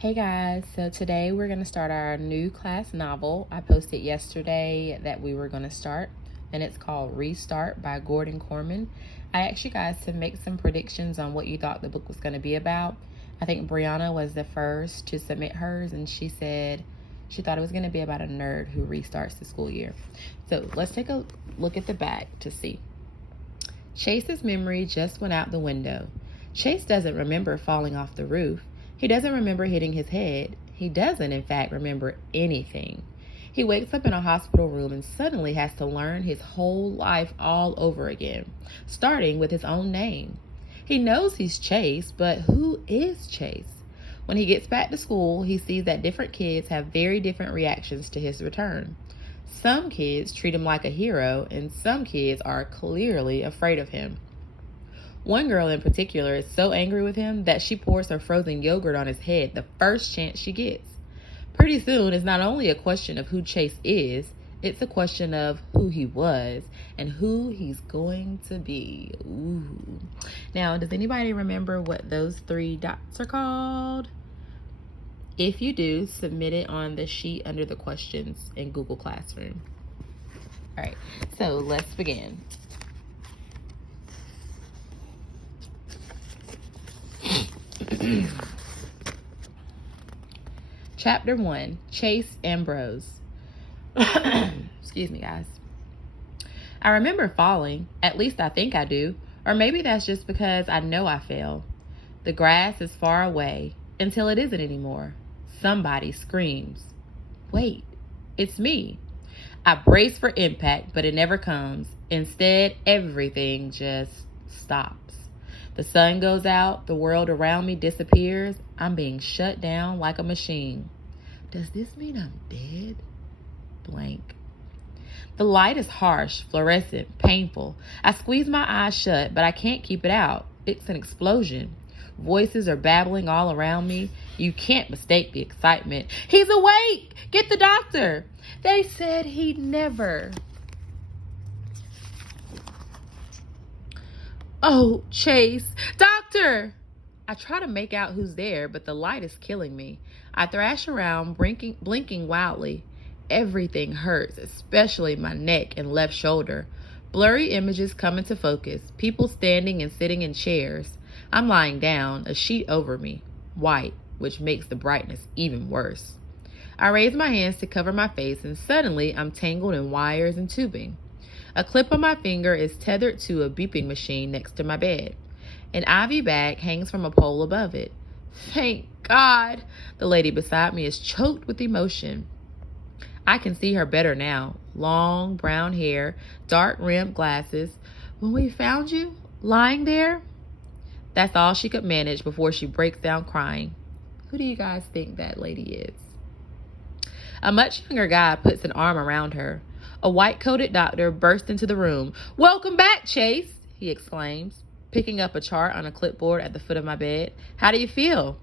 Hey guys, so today we're going to start our new class novel. I posted yesterday that we were going to start, and it's called Restart by Gordan Korman. I asked you guys to make some predictions on what you thought the book was going to be about. I think Brianna was the first to submit hers, and she said she thought it was going to be about a nerd who restarts the school year. So let's take a look at the back to see. Chase's memory just went out the window. Chase doesn't remember falling off the roof. He doesn't remember hitting his head. He doesn't, in fact, remember anything. He wakes up in a hospital room and suddenly has to learn his whole life all over again, starting with his own name. He knows he's Chase, but who is Chase? When he gets back to school, he sees that different kids have very different reactions to his return. Some kids treat him like a hero, and some kids are clearly afraid of him. One girl in particular is so angry with him that she pours her frozen yogurt on his head the first chance she gets. Pretty soon, it's not only a question of who Chase is, it's a question of who he was and who he's going to be. Ooh. Now, does anybody remember what those 3 dots are called? If you do, submit it on the sheet under the questions in Google Classroom. All right, so let's begin. Chapter 1, Chase Ambrose. Excuse me, guys. I remember falling, at least I think I do, or maybe that's just because I know I fell. The grass is far away, until it isn't anymore. Somebody screams. Wait, it's me. I brace for impact, but it never comes. Instead, everything just stops. The sun goes out, the world around me disappears. I'm being shut down like a machine. Does this mean I'm dead? Blank. The light is harsh, fluorescent, painful. I squeeze my eyes shut, but I can't keep it out. It's an explosion. Voices are babbling all around me. You can't mistake the excitement. He's awake! Get the doctor! They said he'd never. Oh, Chase! Doctor! I try to make out who's there, but the light is killing me. I thrash around, blinking wildly. Everything hurts, especially my neck and left shoulder. Blurry images come into focus, people standing and sitting in chairs. I'm lying down, a sheet over me, white, which makes the brightness even worse. I raise my hands to cover my face, and suddenly I'm tangled in wires and tubing. A clip on my finger is tethered to a beeping machine next to my bed. An IV bag hangs from a pole above it. Thank God! The lady beside me is choked with emotion. I can see her better now. Long brown hair, dark rimmed glasses. When we found you, lying there? That's all she could manage before she breaks down crying. Who do you guys think that lady is? A much younger guy puts an arm around her. A white-coated doctor bursts into the room. Welcome back, Chase, he exclaims, picking up a chart on a clipboard at the foot of my bed. How do you feel?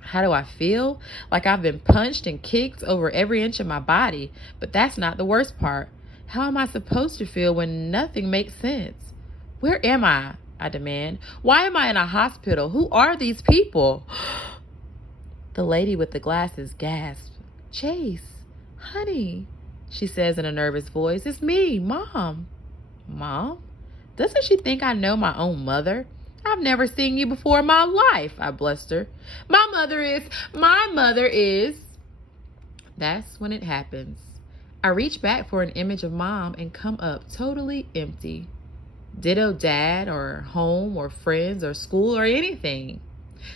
How do I feel? Like I've been punched and kicked over every inch of my body. But that's not the worst part. How am I supposed to feel when nothing makes sense? Where am I? I demand. Why am I in a hospital? Who are these people? The lady with the glasses gasps. Chase, honey, she says in a nervous voice. It's me, Mom. Mom? Doesn't she think I know my own mother? I've never seen you before in my life, I bluster. My mother is. That's when it happens. I reach back for an image of Mom and come up totally empty. Ditto Dad or home or friends or school or anything.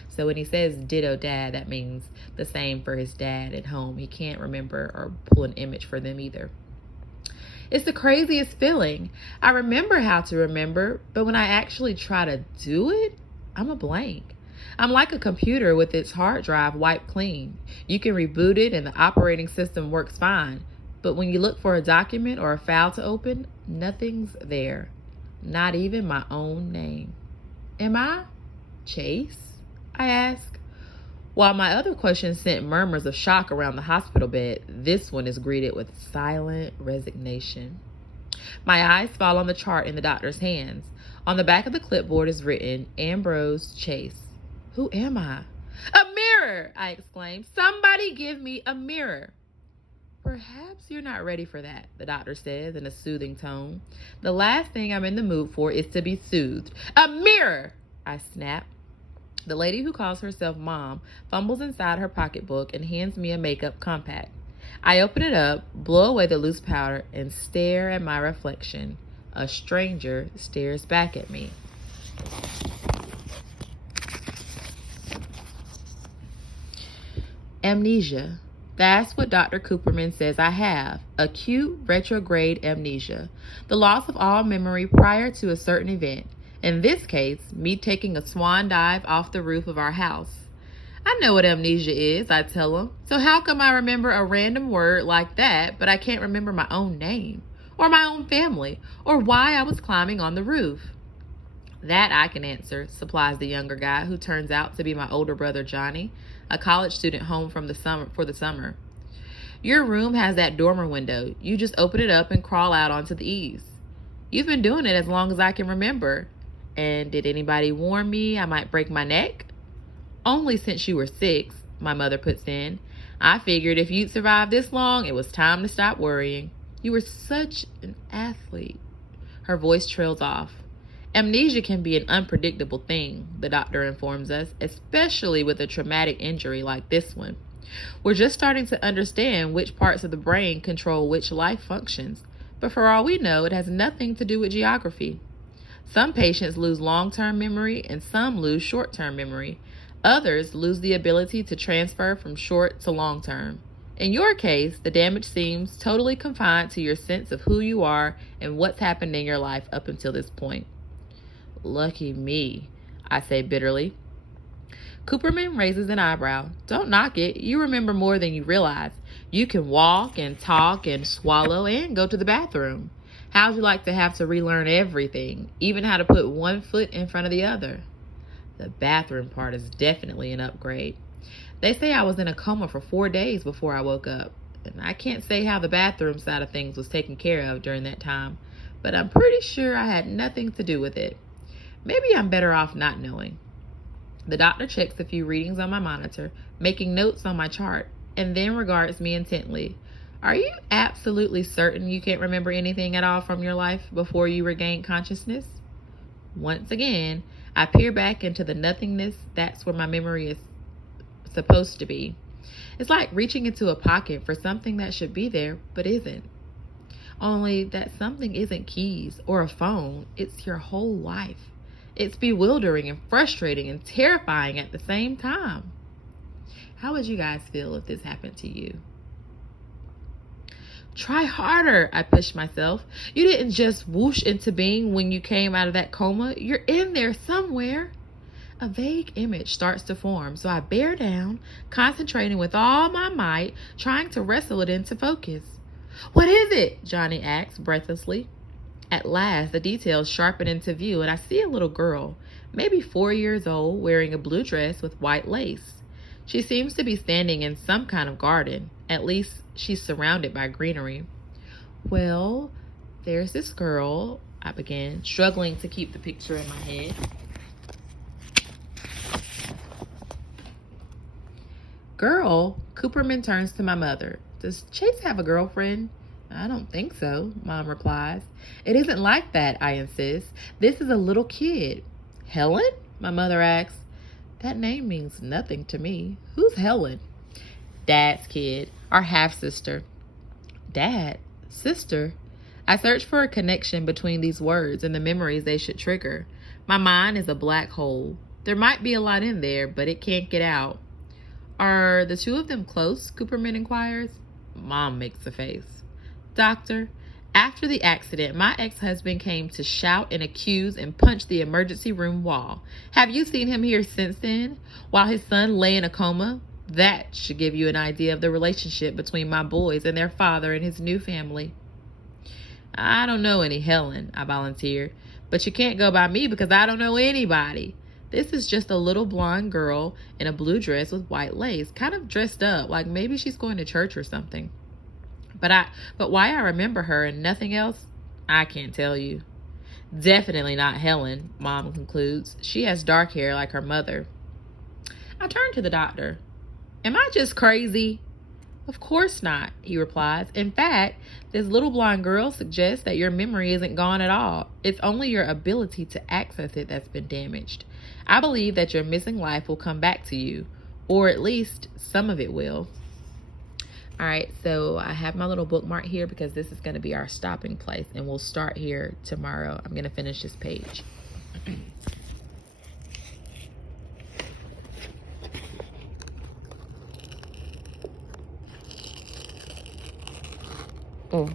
So when he says ditto Dad, that means the same for his dad at home. He can't remember or pull an image for them either. It's the craziest feeling. I remember how to remember, but when I actually try to do it, I'm a blank. I'm like a computer with its hard drive wiped clean. You can reboot it and the operating system works fine. But when you look for a document or a file to open, nothing's there. Not even my own name. Am I Chase? I ask. While my other questions sent murmurs of shock around the hospital bed, this one is greeted with silent resignation. My eyes fall on the chart in the doctor's hands. On the back of the clipboard is written, Ambrose Chase. Who am I? A mirror, I exclaimed. Somebody give me a mirror. Perhaps you're not ready for that, the doctor says in a soothing tone. The last thing I'm in the mood for is to be soothed. A mirror, I snap. The lady who calls herself Mom fumbles inside her pocketbook and hands me a makeup compact. I open it up, blow away the loose powder, and stare at my reflection. A stranger stares back at me. Amnesia. That's what Dr. Cooperman says I have. Acute retrograde amnesia. The loss of all memory prior to a certain event. In this case, me taking a swan dive off the roof of our house. I know what amnesia is, I tell him. So how come I remember a random word like that, but I can't remember my own name, or my own family, or why I was climbing on the roof? That I can answer, supplies the younger guy, who turns out to be my older brother Johnny, a college student home for the summer. Your room has that dormer window. You just open it up and crawl out onto the eaves. You've been doing it as long as I can remember. And did anybody warn me I might break my neck? Only since you were 6, my mother puts in. I figured if you'd survived this long, it was time to stop worrying. You were such an athlete. Her voice trails off. Amnesia can be an unpredictable thing, the doctor informs us, especially with a traumatic injury like this one. We're just starting to understand which parts of the brain control which life functions, but for all we know, it has nothing to do with geography. Some patients lose long-term memory and some lose short-term memory. Others lose the ability to transfer from short to long-term. In your case, the damage seems totally confined to your sense of who you are and what's happened in your life up until this point. Lucky me, I say bitterly. Cooperman raises an eyebrow. Don't knock it. You remember more than you realize. You can walk and talk and swallow and go to the bathroom. How'd you like to have to relearn everything, even how to put one foot in front of the other? The bathroom part is definitely an upgrade. They say I was in a coma for 4 days before I woke up, and I can't say how the bathroom side of things was taken care of during that time, but I'm pretty sure I had nothing to do with it. Maybe I'm better off not knowing. The doctor checks a few readings on my monitor, making notes on my chart, and then regards me intently. Are you absolutely certain you can't remember anything at all from your life before you regain consciousness? Once again, I peer back into the nothingness. That's where my memory is supposed to be. It's like reaching into a pocket for something that should be there but isn't. Only that something isn't keys or a phone. It's your whole life. It's bewildering and frustrating and terrifying at the same time. How would you guys feel if this happened to you? Try harder, I push myself. You didn't just whoosh into being when you came out of that coma. You're in there somewhere. A vague image starts to form, so I bear down, concentrating with all my might, trying to wrestle it into focus. What is it? Johnny asks breathlessly. At last, the details sharpen into view, and I see a little girl, maybe 4 years old, wearing a blue dress with white lace. She seems to be standing in some kind of garden. At least, she's surrounded by greenery. Well, there's this girl, I began, struggling to keep the picture in my head. Girl? Cooperman turns to my mother. Does Chase have a girlfriend? I don't think so, Mom replies. It isn't like that, I insist. This is a little kid. Helen? My mother asks. That name means nothing to me. Who's Helen? Dad's kid, our half-sister. Dad? Sister? I search for a connection between these words and the memories they should trigger. My mind is a black hole. There might be a lot in there, but it can't get out. Are the two of them close? Cooperman inquires. Mom makes a face. Doctor, after the accident, my ex-husband came to shout and accuse and punch the emergency room wall. Have you seen him here since then, while his son lay in a coma? That should give you an idea of the relationship between my boys and their father and his new family. I don't know any Helen, I volunteered, but you can't go by me because I don't know anybody. This is just a little blonde girl in a blue dress with white lace, kind of dressed up, like maybe she's going to church or something. But why I remember her and nothing else, I can't tell you. Definitely not Helen, Mom concludes. She has dark hair like her mother. I turn to the doctor. Am I just crazy? Of course not, he replies. In fact, this little blonde girl suggests that your memory isn't gone at all. It's only your ability to access it that's been damaged. I believe that your missing life will come back to you, or at least some of it will. All right, so I have my little bookmark here because this is going to be our stopping place, and we'll start here tomorrow. I'm going to finish this page. Oh.